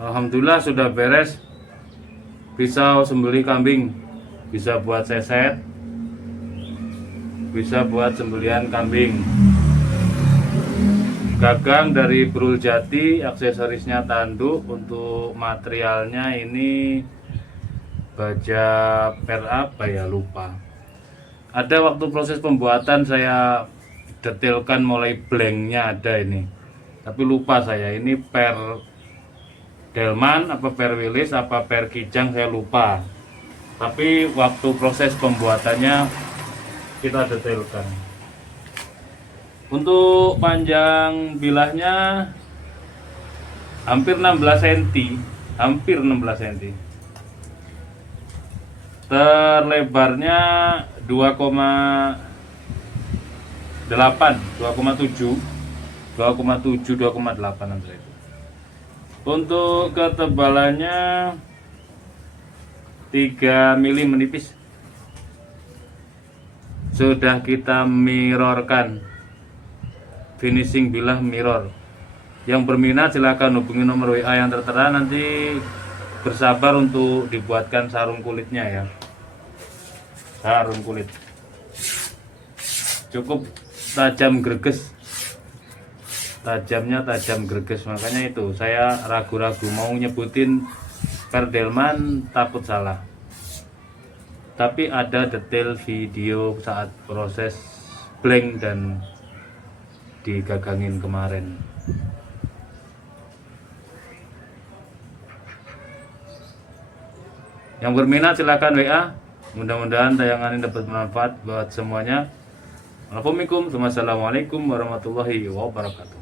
Alhamdulillah sudah beres. Pisau sembelih kambing, bisa buat seset, bisa buat sembelihan kambing. Gagang dari Brul Jati, aksesorisnya tanduk. Untuk materialnya ini baja per apa ya, lupa. Ada waktu proses pembuatan saya detailkan mulai blanknya ada ini, tapi lupa saya ini per delman apa per wilis apa per kijang, saya lupa. Tapi waktu proses pembuatannya kita detailkan. Untuk panjang bilahnya hampir 16 cm, hampir 16 cm. Terlebarnya 2,8, 2,7, 2,8 antara itu. Untuk ketebalannya 3 mili menipis. Sudah kita mirrorkan, finishing bilah mirror. Yang berminat silahkan hubungi nomor WA yang tertera, nanti bersabar untuk dibuatkan sarung kulitnya ya. Sarung kulit cukup tajam greges, tajamnya tajam greges, makanya itu saya ragu-ragu mau nyebutin per delman, takut salah. Tapi ada detail video saat proses blank dan digagangin kemarin. Yang berminat silakan WA. Mudah-mudahan tayangan ini dapat bermanfaat buat semuanya. Assalamualaikum warahmatullahi wabarakatuh.